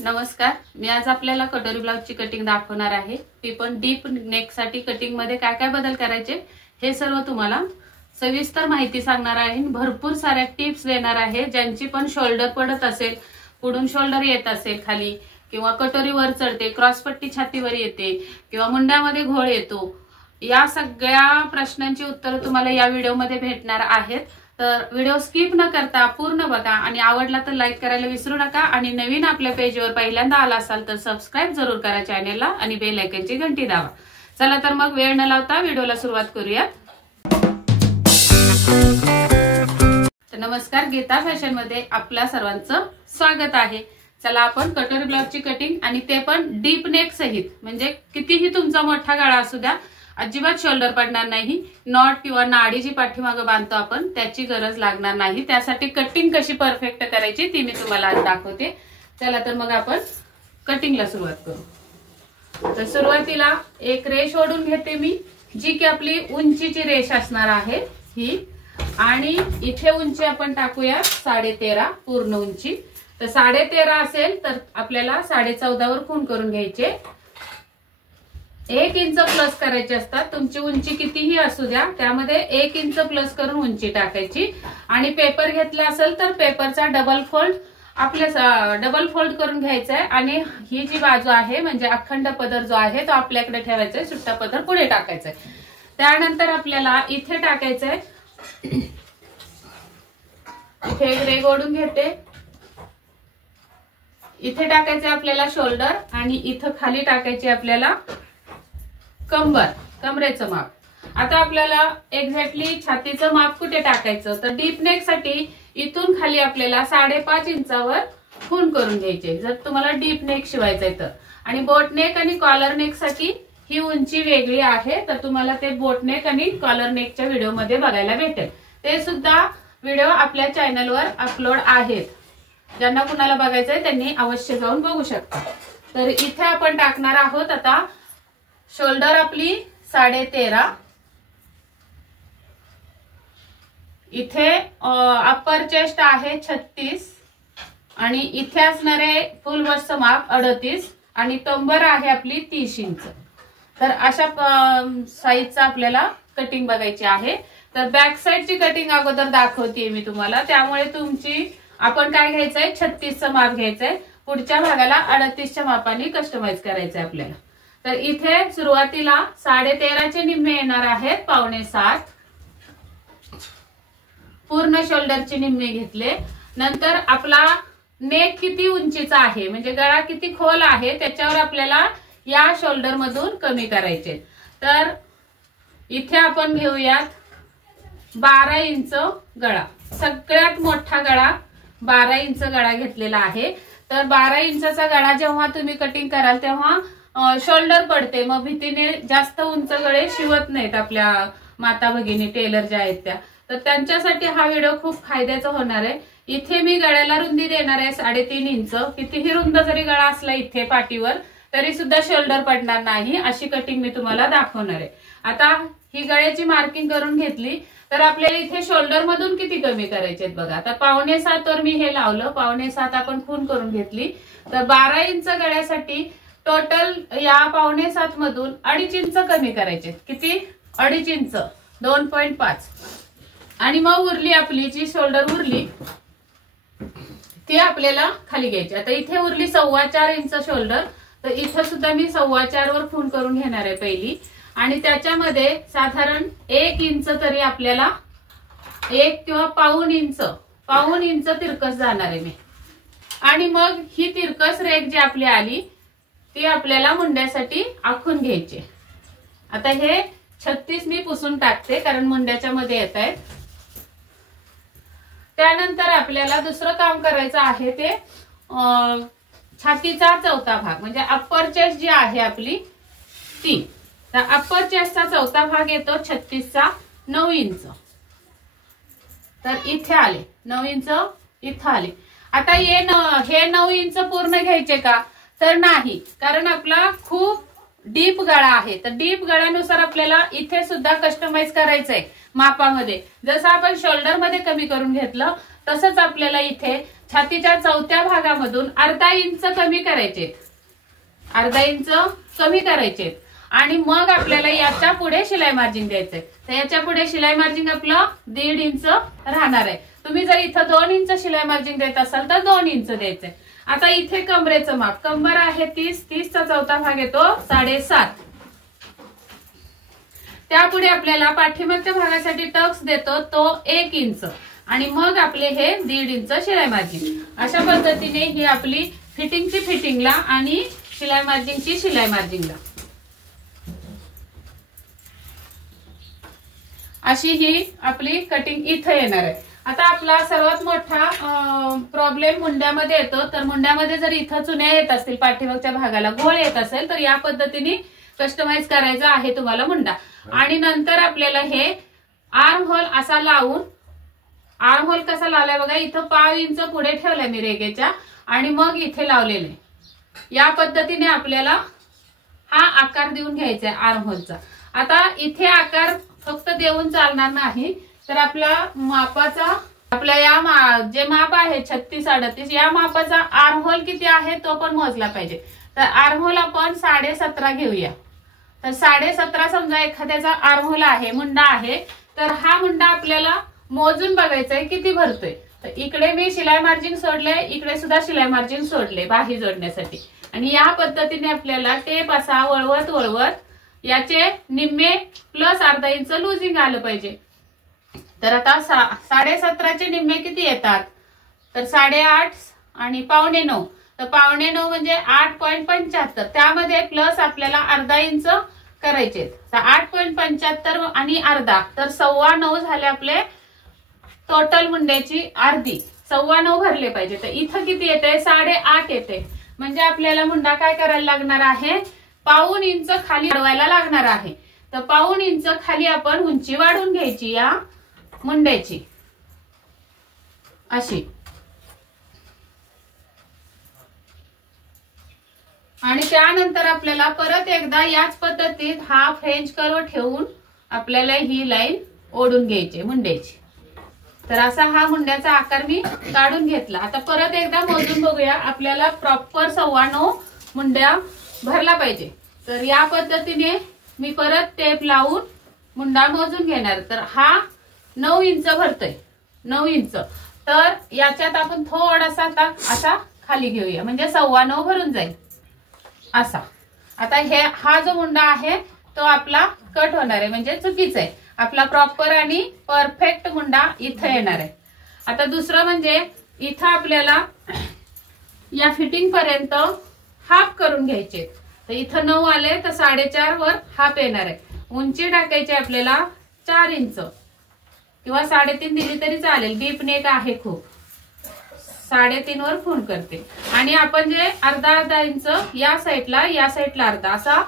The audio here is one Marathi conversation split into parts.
नमस्कार, मी आज आपल्याला कटोरी ब्लाउजची कटिंग दाखवणार आहे। ती पण डीप नेक साठी कटिंग मध्ये काय काय बदल करायचे हे सर्व तुम्हाला सविस्तर माहिती सांगणार आहे। भरपूर साऱ्या टिप्स देणार आहे, ज्यांची पण शोल्डर पडत असेल, पुढून शोल्डर येत असेल खाली, किंवा कटोरी वर चढते, क्रॉसपट्टी छातीवर येते, किंवा मुंड्यामध्ये घोळ येतो, या सगळ्या प्रश्नांची उत्तरे तुम्हाला या व्हिडिओमध्ये भेटणार आहेत। तर व्हिडिओ स्किप न करता पूर्ण बघा आणि आवडला तर लाईक करायला विसरू नका। आणि नवीन आपल्या पेजवर पहिल्यांदा आला असाल तर सबस्क्राइब जरूर करा चॅनेलला आणि बेल आयकॉनची घंटी दाबा। चला तर मग वेळ न लावता व्हिडिओला सुरुवात करूया। तर नमस्कार, गीता फॅशन मध्ये आपल्या सर्वांचं स्वागत आहे। चला आपण कटोरी ब्लाउजची कटिंग आणि ते पण डीप नेक सहित, म्हणजे कितीही तुमचा मोठा गळा असू द्या, अजिबात शोल्डर पडणार नाही। नॉट किंवा नाडी जी पाठीमागे बांधतो आपण त्याची गरज लागणार नाही। त्यासाठी कटिंग कशी परफेक्ट करायची ती मी तुम्हाला आज दाखवते। चला तर मग आपण कटिंगला सुरुवात करू। तर सुरुवातीला एक रेष ओढून घेते मी, जी की आपली उंचीची रेष असणार आहे ही, आणि इथे उंची आपण टाकूया 13.5 पूर्ण उंची। तर 13.5 असेल तर आपल्याला 14.5 वर खूण करून घ्यायचे। 1 इंच प्लस करायचे असतात। तुमची उंची कितीही असू द्या, त्यामध्ये 1 इंच प्लस करून उंची टाकायची। आणि पेपर घेतला असेल तर पेपरचा डबल फोल्ड करून घ्यायचा आहे। आणि ही जी बाजू आहे म्हणजे अखंड पदर जो आहे तो आपल्याकडे ठेवायचा आहे, सुट्टा पदर पुढे टाकायचा आहे। त्यानंतर आपल्याला इथे टाकायचं आहे, इथे एक रेघ ओढून घेते, इथे टाकायचे आपल्याला शोल्डर, आणि इथं खाली टाकायचे आपल्याला कमरेचं माप। आता आपल्याला एक्झॅक्टली छातीचं माप कुठे टाकायचं, तर डीप नेक साठी इथून खाली आपल्याला 5.5 इंचावर खूण करून घ्यायचे, जर तुम्हाला डीप नेक शिवायचंय तर। आणि बोट नेक आणि कॉलर नेक साठी ही उंची वेगळी आहे, तर तुम्हाला ते बोट नेक आणि कॉलर नेकच्या व्हिडिओ मध्ये बघायला भेटेल। ते सुद्धा व्हिडिओ आपल्या चॅनलवर अपलोड आहेत, ज्यांना कुणाला बघायचंय त्यांनी अवश्य जाऊन बघू शकता। तर इथे आपण टाकणार आहोत आता शोल्डर आपली 13.5, इथे अप्पर चेस्ट आहे 36, आणि इथे असणारे फुल बस्ट माप 38, आणि कंबर आहे आपली 30 इंच। तर अशा साईजचा आपल्याला कटिंग बघायची आहे। तर बॅक साईडची कटिंग अगोदर दाखवते मी तुम्हाला, त्यामुळे तुमची आपण काय घ्यायचंय 36चं माप घ्यायचंय, पुढच्या भागाला 38च्या मापाने कस्टमाइज करायचंय आपल्याला। तर इथे सुरुवातीला 13.5चे निम्मे येणार आहेत 6.25, पूर्ण शोल्डरचे निम्मे घेतले। नंतर आपला नेक किती उंचीचा आहे, म्हणजे गळा किती खोल आहे, त्याच्यावर आपल्याला या शोल्डर मधून कमी करायचे। तर इथे आपण घेऊयात 12 इंच गळा, सगळ्यात मोठा गळा 12 इंच गळा घेतलेला आहे। तर 12 इंचाचा गळा जेव्हा तुम्ही कटिंग कराल तेव्हा शोल्डर पडते, मग भीतीने जास्त उंच गळे शिवत नाहीत आपल्या माता भगिनी टेलर ज्या आहेत त्या। तर त्यांच्यासाठी हा व्हिडिओ खूप फायद्याचा होणार आहे। इथे मी गळ्याला रुंदी देणार आहे 3.5 इंच। कितीही रुंद जरी गळा असला इथे पाठीवर तरी सुद्धा शोल्डर पडणार नाही, अशी कटिंग मी तुम्हाला दाखवणार आहे। आता ही गळ्याची मार्किंग करून घेतली, तर आपल्याला इथे शोल्डर मधून किती कमी करायचे बघा। आता 6.25 वर मी हे लावलं, 6.25 आपण खूण करून घेतली। तर 12 इंच गळ्यासाठी टोटल या 6.25 मधून 2.5 इंच कमी करायचे। किती? 2.5 इंच, 2.5। आणि मग उरली आपली जी शोल्डर उरली ती आपल्याला खाली घ्यायची। आता इथे उरली 4.25 इंच शोल्डर, तर इथे सुद्धा मी 4.25 वर खूण करून घेणार आहे पहिली। आणि त्याच्यामध्ये साधारण 1 इंच तरी आपल्याला 1 किंवा पाऊण इंच तिरकस जाणार आहे मी। आणि मग ही तिरकस रेघ जी आपली आली ती आपल्याला मुंड्यासाठी आखून घ्यायची। आता हे 36 मी पुसून टाकते, कारण मुंड्याच्या मध्ये येत आहेत। त्यानंतर आपल्याला दुसरं काम करायचं आहे ते छातीचा चौथा भाग, म्हणजे अप्पर चेस्ट जी आहे आपली ती। तर अप्पर चेस्टचा चौथा भाग येतो 36चा 9 इंच। तर इथे आले 9 इंच, इथे आले। आता हे 9 इंच पूर्ण घ्यायचे का, तर नाही, कारण आपला खूप डीप गळा आहे। तर डीप गळ्यानुसार आपल्याला इथे सुद्धा कस्टमाइज करायचंय मापामध्ये। जसं आपण शोल्डर मध्ये कमी करून घेतलं तसंच आपल्याला इथे छातीच्या चौथ्या भागामधून अर्धा इंच कमी करायचे, अर्धा इंच कमी करायचे आणि मग आपल्याला याच्या पुढे शिलाई मार्जिन द्यायचंय. तर याच्या पुढे शिलाई मार्जिन आपलं 1.5 इंच राहणार आहे. तुम्ही जर इथं 2 इंच शिलाई मार्जिन देत असाल तर 2 इंच द्यायचंय. आता इथे कमरेचं माप, कंबर आहे 30, 30चा चौथा भाग येतो 7.5. त्यापुढे आपल्याला पाठीमागच्या भागासाठी टक्स देतो तो 1 इंच आणि मग आपले हे 1.5 इंच शिलाई मार्जिन. अशा पद्धतीने ही आपली फिटिंगची फिटिंगला आणि शिलाई मार्जिनची शिलाई मार्जिनला अशी ही आपली कटिंग इथं येणार आहे. आता आपला सर्वात मोठा प्रॉब्लेम मुंड्यामध्ये येतो. तर मुंड्यामध्ये जर इथं चुन्या येत असतील, पाठीमागच्या भागाला घोळ येत असेल तर या पद्धतीने कस्टमाइज करायचा आहे तुम्हाला मुंडा. आणि नंतर आपल्याला हे आर्म होल असा लावून, आर्म होल कसा लावलाय बघा, इथं 1/2 इंच पुढे ठेवलाय मी रेगेच्या आणि मग इथे लावलेले. या पद्धतीने आपल्याला हा आकार देऊन घ्यायचा आहे आर्म होलचा. आता इथे आकार फक्त देऊन चालणार नाही, तर आपल्या मापाचा, आपल्या या जे माप आहे 36-38 या मापाचा आर्म होल किती आहे तो पण मोजला पाहिजे. तर आर्म होल आपण 17.5 घेऊया. तर 17.5 समजा एखाद्याचा आर्म होल आहे, मुंडा आहे, तर हा मुंडा आपल्याला मोजून बघायचा आहे किती भरतोय. तर इकडे मी शिलाई मार्जिन सोडले, इकडे सुद्धा शिलाई मार्जिन सोडले बाही जोडण्यासाठी. आणि या पद्धतीने आपल्याला टेप असा वळवत वळवत याचे निम्मे प्लस अर्धा इंच लुजिंग आलं पाहिजे. तर आता 17.5चे निम्मे किती येतात, तर 8.5 आणि 8.25. तर 8.25 म्हणजे 8.75. त्यामध्ये प्लस आपल्याला अर्धा इंच करायचे. तर 8.75 आणि अर्धा, तर 9.25 झाले आपले टोटल मुंड्याची अर्धी. 9.25 भरले पाहिजे. तर इथं किती येते, 8.5 येते. म्हणजे आपल्याला मुंडा काय करायला लागणार आहे, 1/2 इंच खाली वाढवायला लागणार आहे. तर 1/2 इंच खाली आपण उंची वाढवून घ्यायची या मुंड्याची अशी. आणि त्यानंतर आपल्याला परत एकदा याच पद्धतीत हा फ्रेंच कर्व ठेवून आपल्याला ही लाईन ओढून घ्यायची मुंड्याची. तर असा हा मुंड्याचा आकार मी काढून घेतला. आता परत एकदा मोजून बघूया, आपल्याला प्रॉपर 9.25 मुंड्या भरला पाहिजे. तर या पद्धतीने मी परत टेप लावून मुंडा मोजून घेणार. तर हा 9 इंच भरतोय, 9 इंच. तर याच्यात आपण थोडासा असा खाली घेऊया, म्हणजे 9.25 भरून जाईल असा. आता हा जो मुंडा आहे तो आपला कट होणार आहे, म्हणजे चुकीचा आहे. आपला प्रॉपर आणि परफेक्ट मुंडा इथं येणार आहे. आता दुसरं म्हणजे इथं आपल्याला या फिटिंग पर्यंत हाफ करून घ्यायचे. तर इथं 9 आले तर 4.5 वर हाफ येणार आहे. उंची टाकायची आपल्याला 4 इंच किंवा 3.5 दिली तरी चालेल. डीप नेक आहे खूप, 3.5 वर फोन करते. आणि आपण जे अर्धा इंच या साईडला अर्धा असा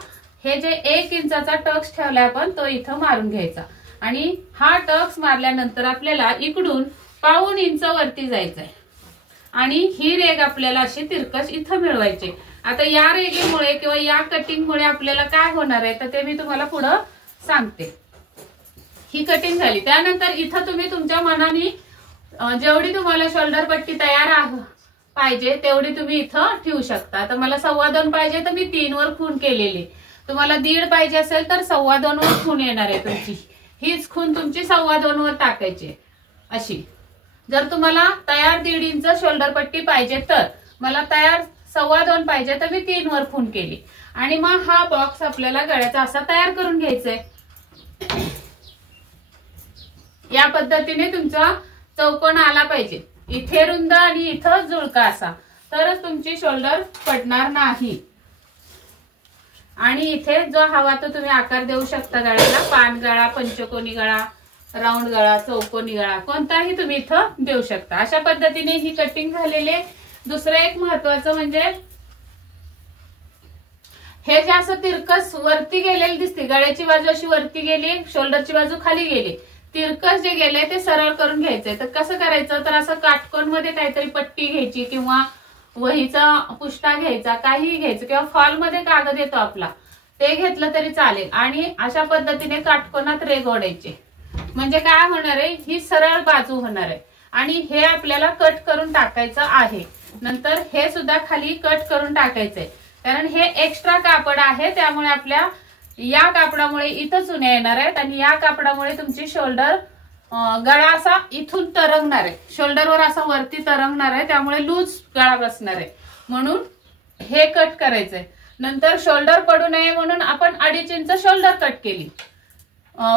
हे जे 1 इंचाचा टक्स ठेवलाय आपण तो इथं मारून घ्यायचा. आणि हा टक्स मारल्यानंतर आपल्याला इकडून 1/2 इंच वरती जायचंय आणि ही रेग आपल्याला अशी तिरकस इथं मिळवायची. आता या रेगेमुळे किंवा या कटिंगमुळे आपल्याला काय होणार आहे तर ते मी तुम्हाला पुढं सांगते. ही कटिंग झाली त्यानंतर इथं तुम्ही तुमच्या मनाने जेवढी तुम्हाला शोल्डर पट्टी तयार पाहिजे तेवढी तुम्ही इथं ठेवू शकता. तर मला 2.25 पाहिजे तर मी 3 वर खून केलेली. तुम्हाला 1.5 पाहिजे असेल तर 2.25 वर खून येणार आहे तुमची. हीच खून तुमची 2.25 वर टाकायची अशी. जर तुम्हाला तयार 1.5 इंच शोल्डर पट्टी पाहिजे तर मला तयार 2.25 पाहिजे तर मी 3 वर खून केली. आणि मग हा बॉक्स आपल्याला गळ्याचा असा तयार करून घ्यायचा आहे. या पद्धतीने तुमचा चौकोन आला पाहिजे. इथे रुंद आणि इथं जुळका असा, तरच तुमची शोल्डर पडणार नाही. आणि इथे जो हवा तो तुम्ही आकार देऊ शकता गळ्याला. पान गळा, पंचकोनी गळा, राऊंड गळा, चौकोनी गळा कोणताही तुम्ही इथं देऊ शकता. अशा पद्धतीने ही कटिंग झालेले. दुसरं एक महत्वाचं म्हणजे हे जे असं तिरकस वरती गेलेली दिसते, गळ्याची बाजू अशी वरती गेली, शोल्डरची बाजू खाली गेली, तिरकस जे गेले ते सरळ करून घ्यायचंय. तर कसं करायचं तर असं काटकोन मध्ये काहीतरी पट्टी घ्यायची किंवा वहीचा पुष्टा घ्यायचा, काहीही घ्यायचं किंवा फॉल मध्ये कागद येतो आपला ते घेतलं तरी चालेल. आणि अशा पद्धतीने काटकोनात रेग ओढायचे. म्हणजे काय होणार आहे ही सरळ बाजू होणार आहे. आणि हे आपल्याला कट करून टाकायचं आहे. नंतर हे सुद्धा खाली कट करून टाकायचंय, कारण हे एक्स्ट्रा कापड आहे. त्यामुळे आपल्या या कापडामुळे इथं चुन्या येणार आहेत आणि या कापडामुळे तुमची शोल्डर गळा असा इथून तरंगणार आहे, शोल्डरवर असा वरती तरंगणार आहे. त्यामुळे लूज गळा बसणार आहे, म्हणून हे कट करायचंय. नंतर शोल्डर पडू नये म्हणून आपण 2.5 इंच शोल्डर कट केली,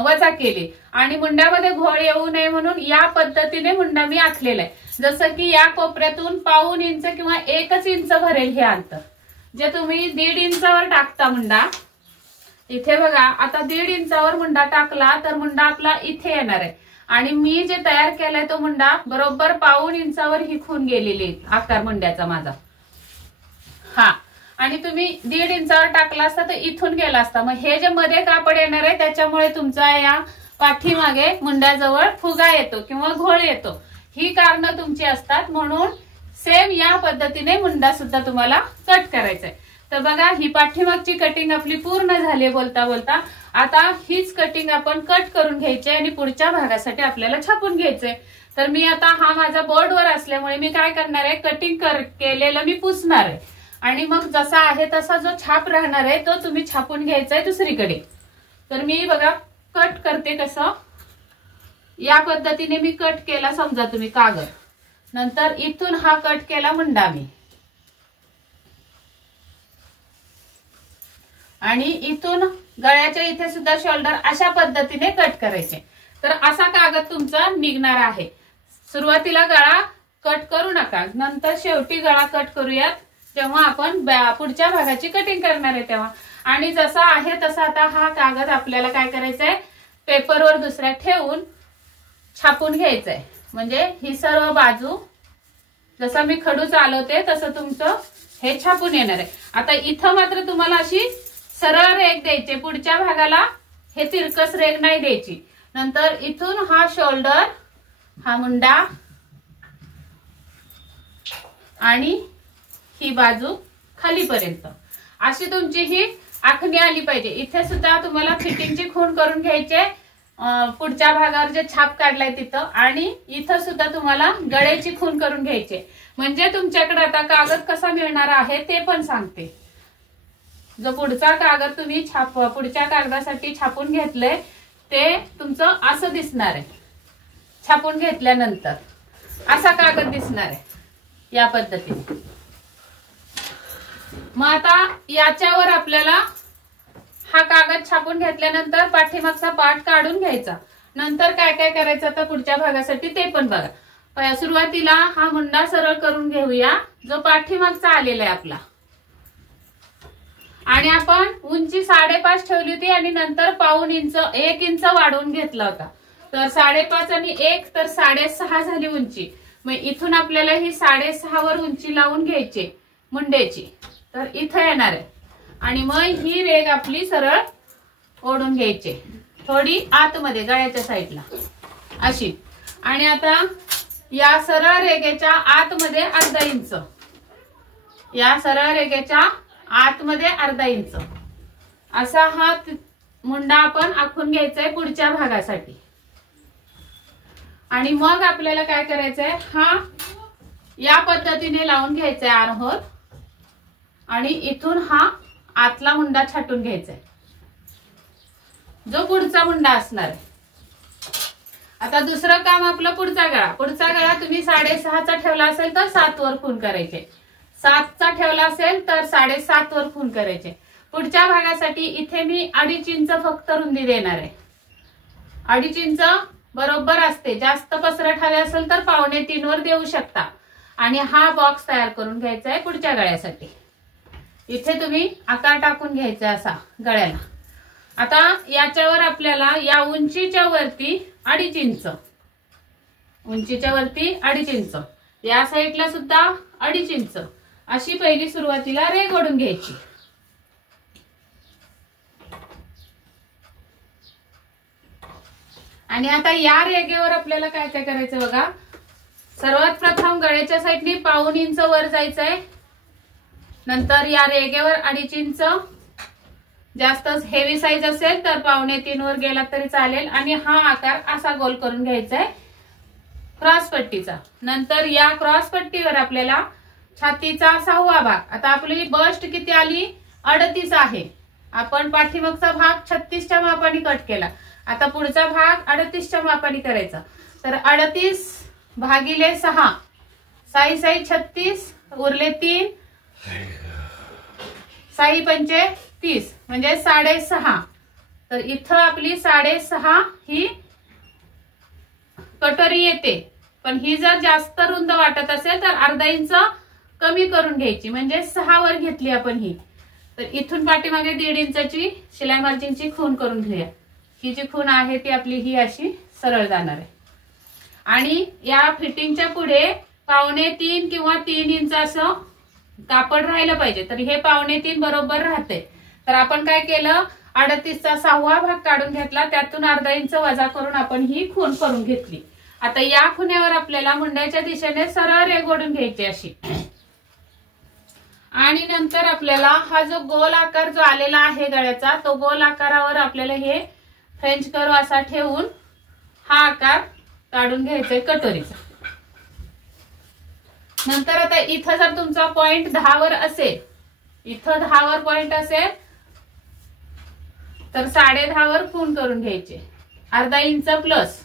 वजा केली. आणि मुंड्यामध्ये घोळ येऊ नये म्हणून या पद्धतीने मुंडा मी आखलेला आहे. जसं की या कोपऱ्यातून 1.5 इंच किंवा 1 इंच भरेल हे अंतर, जे तुम्ही 1.5 इंचावर टाकता मुंडा. इथे बघा, आता 1.5 इंचावर मुंडा टाकला तर मुंडा आपला इथे येणार आहे. आणि मी जे तयार केलाय तो मुंडा बरोबर 1.5 इंचावर ही खून गेलेली आकार मुंड्याचा माझा. हा, आणि तुम्ही 1.5 इंचावर टाकला असता तर इथून गेला असता. मग हे जे मध्ये कापड येणार आहे त्याच्यामुळे तुमचा या पाठीमागे मुंड्याजवळ फुगा येतो किंवा घोळ येतो. ही कारणं तुमची असतात, म्हणून सेम या पद्धतीने मुंडा सुद्धा तुम्हाला कट करायचा आहे. तर बघा, ही पाठीमागची कटिंग आपली पूर्ण झाली बोलता बोलता. आता हीच कटिंग आपण कट करून घ्यायची आणि पुढच्या भागासाठी आपल्याला छापून घ्यायचंय. तर मी आता हा माझा बोर्डवर असल्यामुळे मी काय करणार आहे, कटिंग केलेलं मी पुसणार आहे आणि मग जसा आहे तसा जो छाप राहणार आहे तो तुम्ही छापून घ्यायचा आहे दुसरीकडे. तर मी बघा कट करते कसं, या पद्धतीने मी कट केला समजा तुम्ही कागद. नंतर इथून हा कट केला मुंडा मी, आणि इथून गळ्याच्या इथे सुद्धा शोल्डर अशा पद्धतीने कट करायचे. तर असा कागद तुमचा निघणार आहे. सुरुवातीला गळा कट करू नका, नंतर शेवटी गळा कट करूयात जेव्हा आपण पुढच्या भागाची कटिंग करणार आहे तेव्हा. आणि जसा आहे तसा आता हा कागद आपल्याला काय करायचंय, पेपरवर दुसऱ्या ठेवून छापून घ्यायचंय. म्हणजे ही सर्व बाजू जसा मी खडू चालवते तसं तुमचं हे छापून येणार आहे. आता इथं मात्र तुम्हाला अशी सरळ रेघ द्यायची, पुढच्या भागाला हे तिरकस रेघ नाही द्यायची. नंतर इथून हा शोल्डर, हा मुंडा आणि ही बाजू खालीपर्यंत अशी तुमची ही आखणी आली पाहिजे. इथे सुद्धा तुम्हाला फिटिंगची खूण करून घ्यायचे, पुढच्या भागावर जे छाप काढलाय तिथं, आणि इथं सुद्धा तुम्हाला गळ्याची खूण करून घ्यायचे. म्हणजे तुमच्याकडे आता कागद कसा मिळणार आहे ते पण सांगते. जो पुढचा कागद तुम्ही पुढच्या कागदासाठी छापून घेतलंय ते तुमचं असं दिसणार आहे. छापून घेतल्यानंतर असा कागद दिसणार आहे या पद्धतीने. मग आता याच्यावर आपल्याला हा कागद छापून घेतल्यानंतर पाठीमागचा पार्ट काढून घ्यायचा. नंतर काय काय करायचं आता पुढच्या भागासाठी ते पण बघा. सुरुवातीला हा मुंडा सरळ करून घेऊया, जो पाठीमागचा आलेला आहे आपला. आणि आपण उंची 5.5 ठेवली होती आणि नंतर 1.5 इंच 1 इंच वाढवून घेतला होता. तर 5.5 आणि 1 तर 6.5 झाली उंची. मग इथून आपल्याला ही 6.5 वर उंची लावून घ्यायची मुंड्याची. तर इथं येणार आहे आणि मग ही रेघ आपली सरळ ओढून घ्यायची थोडी आतमध्ये गळ्याच्या साईडला अशी. आणि आता या सरळ रेघेच्या आतमध्ये 1/2 इंच, या सरळ रेघेच्या आतमध्ये 1/2 इंच असा हा मुंडा आपण आखून घ्यायचा आहे पुढच्या भागासाठी. आणि मग आपल्याला काय करायचंय, हा या पद्धतीने लावून घ्यायचा आहे आरहोल, आणि इथून हा आतला मुंडा छाटून घ्यायचा आहे जो पुढचा मुंडा असणार आहे. आता दुसरं काम आपलं पुढचा गळा. पुढचा गळा तुम्ही 6.5चा ठेवला असेल तर 7 वर खूण करायचे, 7चा ठेवला असेल तर 7.5 वर खूण करायचे. पुढच्या भागासाठी इथे मी 2.5 इंच फक्त रुंदी देणार आहे. 2.5 इंच बरोबर असते. जास्त पसरट हवे असेल तर 2.25 वर देऊ शकता. आणि हा बॉक्स तयार करून घ्यायचा आहे पुढच्या गळ्यासाठी. इथे तुम्ही आकार टाकून घ्यायचा असा गळ्याला. आता याच्यावर आपल्याला या उंचीच्या वरती 2.5 इंच, उंचीच्या वरती 2.5 इंच, या साईडला सुद्धा 2.5 इंच अशी पहिली सुरुवातीला रेघ ओढून घ्यायची. आणि आता या रेघेवर आपल्याला काय काय करायचं बघा. सर्वात प्रथम गळ्याच्या साईडनी 1.5 इंच वर जायचंय. नंतर या रेघेवर 2.5 इंच, जास्त हेवी साईज असेल तर 2.25 वर गेला तरी चालेल. आणि हा आकार असा गोल करून घ्यायचा आहे. क्रॉस पट्टीचा. नंतर या क्रॉस पट्टीवर आपल्याला छातीचा 6वा भाग. आता आपली बस्ट किती आली 38 आहे. आपण पाठीमागचा भाग 36च्या मापाने कट केला. आता पुढचा भाग 38च्या मापाने करायचा. तर 38 भागिले 6 6 6 36 उरले 3 6 पंचे 30 म्हणजे 6.5. तर इथं आपली 6.5 ही कटोरी येते. पण ही जर जास्त रुंद वाटत असेल तर अर्धा इंच कमी करून घ्यायची म्हणजे 6 वर घेतली आपण ही. तर इथून पाठीमागे 1.5 इंचाची शिलाई मार्जिनची खूण करून घेऊया. ही जी खूण आहे ती आपली ही अशी सरळ जाणार आहे. आणि या फिटिंगच्या पुढे 2.25 किंवा 3 इंच असं कापड राहिलं पाहिजे. तर हे 2.25 बरोबर राहते. तर आपण काय केलं 38चा 6वा भाग काढून घेतला. त्यातून अर्धा इंच वजा करून आपण ही खूण करून घेतली. आता या खुण्यावर आपल्याला मुंड्याच्या दिशेने सरळ रेघ ओढून घ्यायची अशी. आणि नंतर आपल्याला हा जो गोल आकार जो आलेला आहे गळ्याचा तो गोल आकारावर आपल्याला हे फ्रेंच कर्व असा ठेवून हा आकार काढून घ्यायचा कटोरीचा. नंतर आता इथं जर तुमचा पॉइंट 10 वर असेल, इथं 10 वर पॉइंट असेल तर 10.5 वर खूण करून घ्यायचे. अर्धा इंच प्लस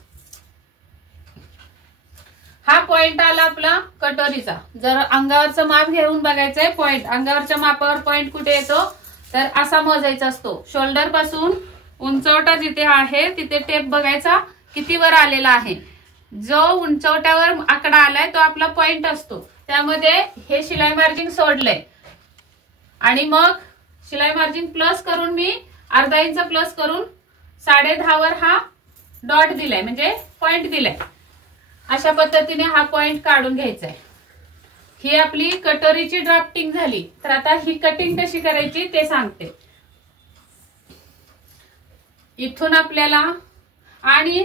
हा पॉइंट आला आपला कटोरीचा. जर अंगावरचं माप घेऊन बघायचंय पॉइंट, अंगावरच्या मापावर पॉइंट कुठे येतो तर असा मोजायचा असतो. शोल्डर पासून उंचवटा जिथे आहे तिथे टेप बघायचा किती वर आलेला आहे. जो उंचवट्यावर आकडा आलाय तो आपला पॉइंट असतो. त्यामध्ये हे शिलाई मार्जिन सोडलंय आणि मग शिलाई मार्जिन प्लस करून मी अर्धा इंच प्लस करून 10.5 वर हा डॉट दिलाय म्हणजे पॉइंट दिलाय. अशा पद्धतीने हा पॉइंट काढून घ्यायचा आहे. ही आपली कटोरीची ड्राफ्टिंग झाली. तर आता ही कटिंग कशी करायची ते सांगते. इथून आपल्याला आणि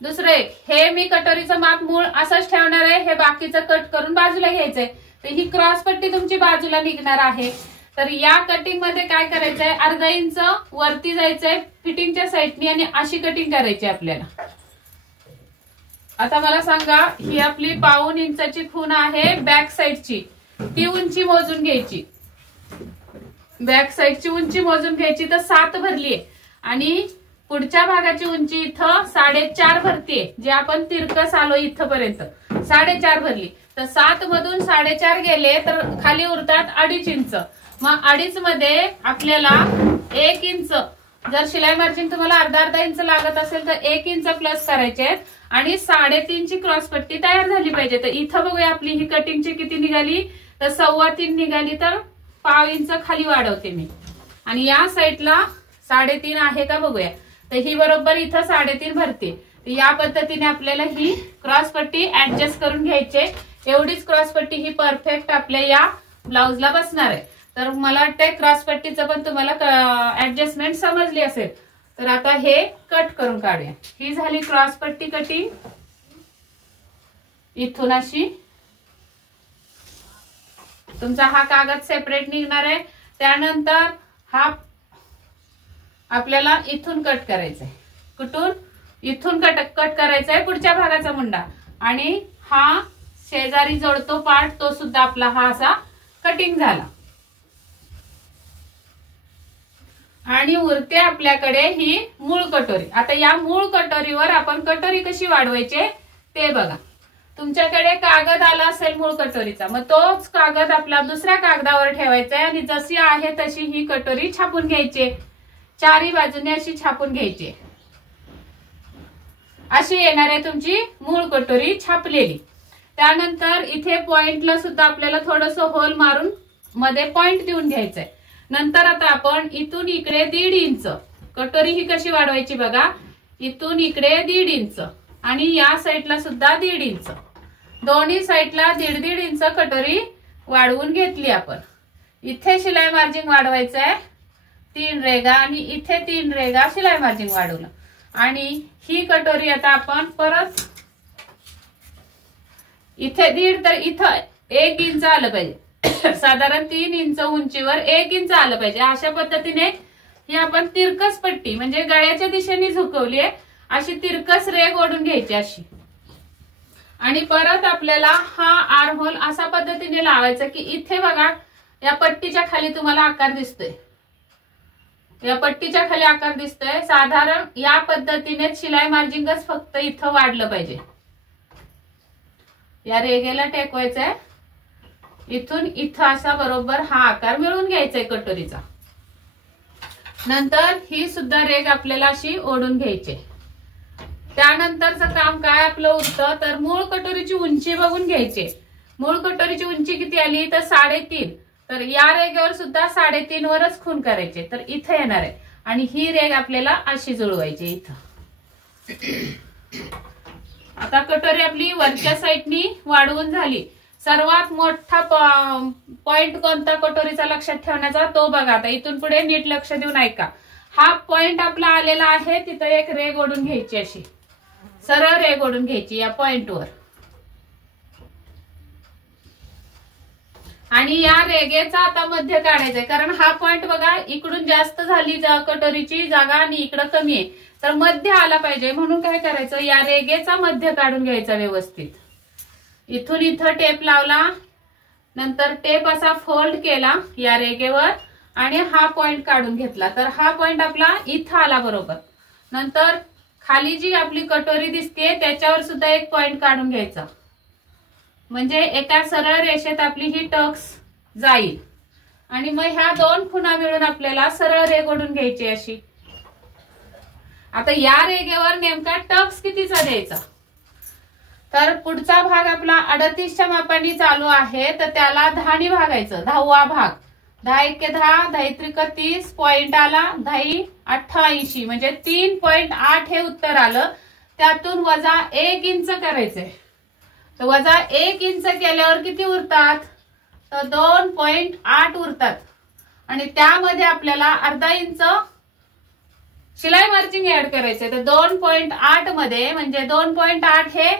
दुसरं एक हे मी कटोरीचं माप मूळ असंच ठेवणार आहे. हे बाकीचं कट करून बाजूला घ्यायचंय. तर ही क्रॉस पट्टी तुमची बाजूला निघणार आहे. तर या कटिंग मध्ये काय करायचंय अर्धा इंच वरती जायचंय फिटिंगच्या साईडनी आणि अशी कटिंग करायची आपल्याला. आता मला सांगा ही आपली 1.25 इंचाची खूण आहे बॅक साईडची. ती उंची मोजून घ्यायची. बॅक साईडची उंची मोजून घ्यायची तर 7 भरलीये आणि पुढच्या भागाची उंची इथं 4.5 भरतीये. जे आपण तिरकस आलो इथपर्यंत 4.5 भरली. तर 7 मधून 4.5 गेले तर खाली उरतात 2.5 इंच. मग 2.5 मध्ये आपल्याला 1 इंच जर शिलाई मार्जिन तुम्हाला अर्धा इंच लागत असेल तर 1 इंच प्लस करायचे आणि 3.5 ची क्रॉस पट्टी तयार झाली पाहिजे. तर इथं बघूया आपली ही कटिंगची किती निघाली तर 3.25 निघाली. तर 0.5 इंच खाली वाढवते मी आणि या साईडला 3.5 आहे का बघूया. तर ही बरोबर इथं 3.5 भरते. या पद्धतीने आपल्याला ही क्रॉस पट्टी ऍडजस्ट करून घ्यायची. एवढीच क्रॉस पट्टी ही परफेक्ट आपल्या या ब्लाउजला बसणार आहे. तर मला वाटतंय क्रॉस पट्टीचं पण तुम्हाला ऍडजस्टमेंट समजली असेल. तर आता हे कट करून काढूया. ही झाली क्रॉस पट्टी कटिंग. इथून अशी तुमचा हा कागद सेपरेट निघणार आहे. त्यानंतर हा आपल्याला इथून कट करायचा आहे. कुठून इथून कट करायचा आहे पुढच्या भागाचा मुंडा आणि हा शेजारी जोडतो पार्ट तो सुद्धा आपला हा असा कटिंग झाला. आणि उरते आपल्याकडे ही मूळ कटोरी. आता या मूळ कटोरीवर आपण कटोरी कशी वाढवायचे ते बघा. तुमच्याकडे कागद आला असेल मूळ कटोरीचा मग तोच कागद आपला दुसऱ्या कागदावर ठेवायचा आहे आणि जशी आहे तशी ही कटोरी छापून घ्यायची. चारी बाजूने अशी छापून घ्यायची. अशी येणार आहे तुमची मूळ कटोरी छापलेली. त्यानंतर इथे पॉइंटला सुद्धा आपल्याला थोडस होल मारून मध्ये पॉइंट देऊन घ्यायचंय. नंतर आता आपण इथून इकडे 1.5 इंच कटोरी ही कशी वाढवायची बघा. इथून इकडे 1.5 इंच आणि या साईडला सुद्धा 1.5 इंच. दोन्ही साईडला 1.5 इंच कटोरी वाढवून घेतली आपण. इथे शिलाई मार्जिन वाढवायचं आहे 3 रेगा आणि इथे 3 रेगा शिलाई मार्जिन वाढवलं. आणि ही कटोरी आता आपण परत इथे 1.5 तर इथं 1 इंच आलं पाहिजे. साधारण 3 इंच उंचीवर 1 इंच आलं पाहिजे. अशा पद्धतीने ही आपण तिरकस पट्टी म्हणजे गळ्याच्या दिशेने झुकवली आहे. अशी तिरकस रेघ ओढून घ्यायची अशी. आणि परत आपल्याला हा आर्म होल अशा पद्धतीने लावायचा की इथे बघा या पट्टीच्या खाली तुम्हाला आकार दिसतोय, या पट्टीच्या खाली आकार दिसतोय. साधारण या पद्धतीने शिलाई मार्जिंगच फक्त इथं वाढलं पाहिजे. या रेगेला टेकवायचंय, इथून इथं असा बरोबर हा आकार मिळवून घ्यायचा आहे कटोरीचा. नंतर ही सुद्धा रेग आपल्याला अशी ओढून घ्यायची. त्यानंतरचं काम काय आपलं उरतं तर मूळ कटोरीची उंची बघून घ्यायची. मूळ कटोरीची उंची किती आली तर 3.5. तर या रेगेवर सुद्धा 3.5 वरच खून करायचे. तर इथे येणार आहे आणि ही रेग आपल्याला अशी जुळवायची इथं. आता कटोरी आपली वरच्या साईडनी वाढवून झाली. सर्वात मोठा पॉइंट कोणता कटोरीचा लक्षात ठेवण्याचा तो बघा. आता इथून पुढे नीट लक्ष देऊन ऐका. हा पॉइंट आपला आलेला आहे, तिथं एक रेग ओढून घ्यायची, अशी सरळ रेग ओढून घ्यायची या पॉइंटवर. आणि या रेगेचा आता मध्य काढायचंय, कारण हा पॉइंट बघा इकडून जास्त झाली कटोरीची जागा आणि इकडं कमी आहे. तर मध्य आला पाहिजे म्हणून काय करायचं, या रेगेचा मध्य काढून घ्यायचा व्यवस्थित. इथून इथं टेप लावला, नंतर टेप असा फोल्ड केला या रेगेवर आणि हा पॉइंट काढून घेतला. तर हा पॉइंट आपला इथं आला बरोबर. नंतर खाली जी आपली कटोरी दिसते त्याच्यावर सुद्धा एक पॉइंट काढून घ्यायचा, म्हणजे एका सरळ रेषेत आपली ही टक्स जाईल. आणि मग ह्या दोन खुणा मिळून आपल्याला सरळ रेग ओढून घ्यायची अशी. आता या रेगेवर नेमका टक्स कितीचा द्यायचा, तर पुढचा भाग आपला 38च्या मापाने चालू आहे, तर त्याला 10 भागायचं. 10वा भाग, 10 एके 10, 10 त्रिक 30, पॉइंट आला 10 88, म्हणजे 3.8 हे उत्तर आलं. त्यातून वजा 1 इंच करायचंय. तर वजा 1 इंच केल्यावर किती उरतात तर 2.8 उरतात. आणि त्यामध्ये आपल्याला अर्धा इंच शिलाई मार्जिंग ऍड करायचंय. तर 2.8 मध्ये म्हणजे 2.8 हे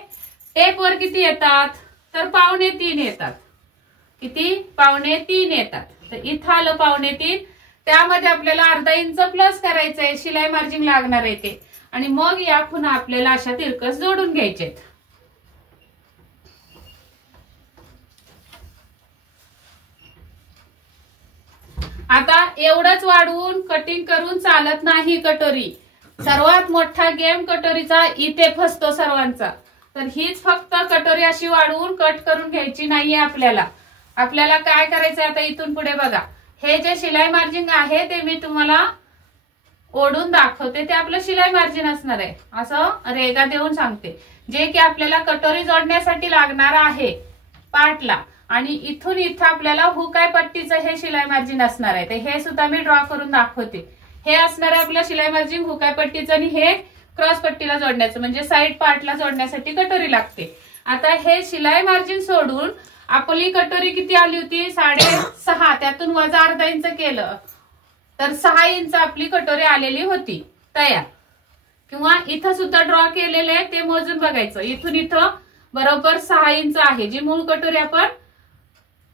टेपवर किती येतात तर 2.25 येतात. किती 2.25 येतात. तर इथं आलं 2.25. त्यामध्ये आपल्याला अर्धा इंच प्लस करायचंय, शिलाई मार्जिंग लागणार आहे ते. आणि मग या खुणा आपल्याला अशा तिरकस जोडून घ्यायचे. आता एवढंच वाढवून कटिंग करून चालत नाही कटोरी. सर्वात मोठा गेम कटोरीचा इथे फसतो सर्वांचा. तर हीच फक्त कटोरी अशी वाढवून कट करून घ्यायची नाहीये आपल्याला. आपल्याला काय करायचंय आता इथून पुढे बघा, हे जे शिलाई मार्जिंग आहे ते मी तुम्हाला ओढून दाखवते, ते आपलं शिलाई मार्जिन असणार आहे. असं रेगा देऊन सांगते, जे की आपल्याला कटोरी जोडण्यासाठी लागणार आहे पार्टला. आणि इथून इथं आपल्याला हुकाय पट्टीचं हे शिलाई मार्जिन असणार आहे. ते हे सुद्धा मी ड्रॉ करून दाखवते. हे असणार आहे आपलं शिलाई मार्जिन हुकाय पट्टीचं, आणि हे क्रॉस पट्टीला जोडण्याचं, म्हणजे साइड पार्टला जोडण्यासाठी कटोरी लागते. आता हे शिलाई मार्जिन सोडून आपली कटोरी किती आली होती 6.5, त्यातून वजा अर्धा इंच केलं तर 6 इंच आपली कटोरी आलेली होती तयार. किंवा इथं सुद्धा ड्रॉ केलेले आहे ते मोजून बघायचं. इथून इथं बरोबर 6 इंच आहे, जी मूळ कटोरी आपण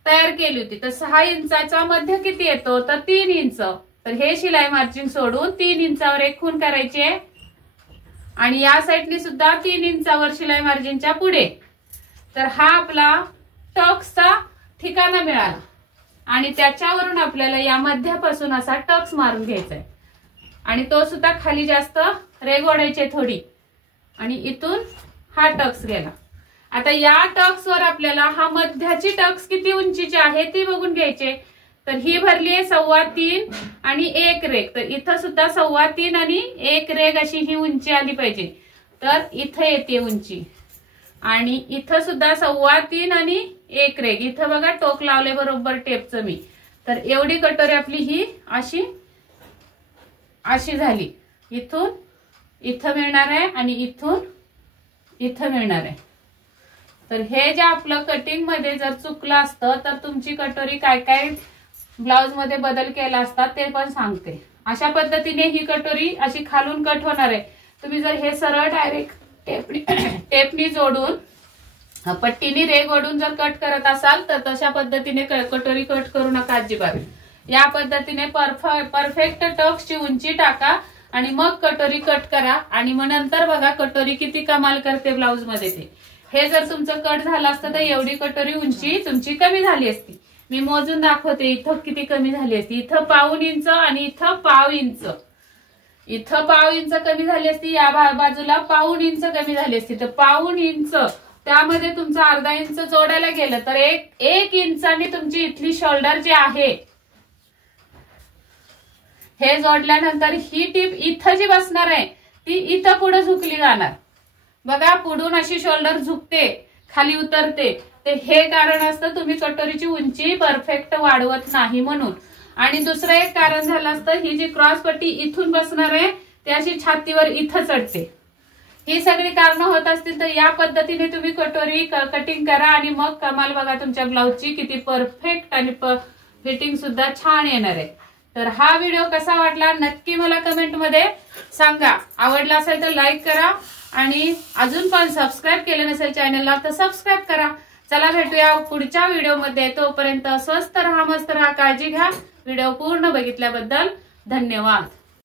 तयार केली होती. तर 6 इंचाचा मध्य किती येतो तर 3 इंच. तर हे शिलाई मार्जिन सोडून 3 इंचावर एक खूण करायची आहे. आणि या साईडनी सुद्धा 3 इंचावर शिलाई मार्जिनच्या पुढे. तर हा आपला टक्सचा ठिकाणा मिळाला. आणि त्याच्यावरून आपल्याला या मध्यापासून असा टक्स मारून घ्यायचा आहे. आणि तो सुद्धा खाली जास्त रेग ओढायची थोडी. आणि इथून हा टक्स गेला. आता या टक्सवर आपल्याला हा मध्याची टक्स किती उंचीची आहे ती बघून घ्यायचे. तर ही भरली आहे 3.25 आणि 1 रेग. तर इथं सुद्धा 3.25 आणि 1 रेग अशी ही उंची आली पाहिजे. तर इथं येते उंची. आणि इथं सुद्धा 3.25 आणि 1 रेग. इथं बघा टोक लावले बरोबर टेपचं मी. तर एवढी कटोरी आपली ही अशी अशी झाली. इथून इथं मिळणार आहे आणि इथून इथं मिळणार आहे. तर हे जे आपलं कटिंग मध्ये जर चुकलं असतं तर तुमची कटोरी काय काय ब्लाउज मध्ये बदल केला असता ते पण सांगते. अशा पद्धतीने ही कटोरी अशी खालून कट होणार आहे. तुम्ही जर हे सरळ डायरेक्ट टेपनी जोडून पट्टीनी रेग ओढून जर कट करत असाल तर तशा पद्धतीने कटोरी कट करू नका अजिबात. या पद्धतीने परफेक्ट टक्सची उंची टाका आणि मग कटोरी कट करा. आणि मग नंतर बघा कटोरी किती कमाल करते ब्लाउज मध्ये ते. हे जर तुमचं कट झालं असतं तर एवढी कटोरी उंची तुमची कमी झाली असती। मी मोजून दाखवते इथं किती कमी झाली असती। इथं पाऊण इंच आणि इथं पाव इंच, इथं पाव इंच कमी झाली असती, या बाजूला पाऊण इंच कमी झाली असती। तर पाऊण इंच त्यामध्ये तुमचं अर्धा इंच जोडायला गेलं तर एक इंचाने तुमची इथली शोल्डर जी आहे हे जोडल्यानंतर ही टीप इथं जी बसणार आहे ती इथं पुढे झुकली जाणार। बघा पुढून अशी शोल्डर झुकते, खाली उतरते, ते हे कारण असतं तुम्ही कटोरीची उंची परफेक्ट वाढवत नाही म्हणून। आणि दुसरं एक कारण झालं असतं, ही जी क्रॉस पट्टी इथून बसणार आहे ती अशी छातीवर इथं चढते। ही सगळी कारणं होत असतील तर या पद्धतीने तुम्ही कटोरी कटिंग करा आणि मग कमाल बघा तुमच्या ब्लाउजची किती परफेक्ट आणि फिटिंग सुद्धा छान येणार आहे। तर हा व्हिडिओ कसा वाटला नक्की मला कमेंट मध्ये सांगा। आवडला असेल तर लाईक करा आणि अजून पण सबस्क्राईब केलं नसेल चॅनलला तर सबस्क्राईब करा। चला भेटूया पुढच्या व्हिडिओमध्ये, तोपर्यंत स्वस्त राहा, मस्त राहा, काळजी घ्या। व्हिडिओ पूर्ण बघितल्याबद्दल धन्यवाद।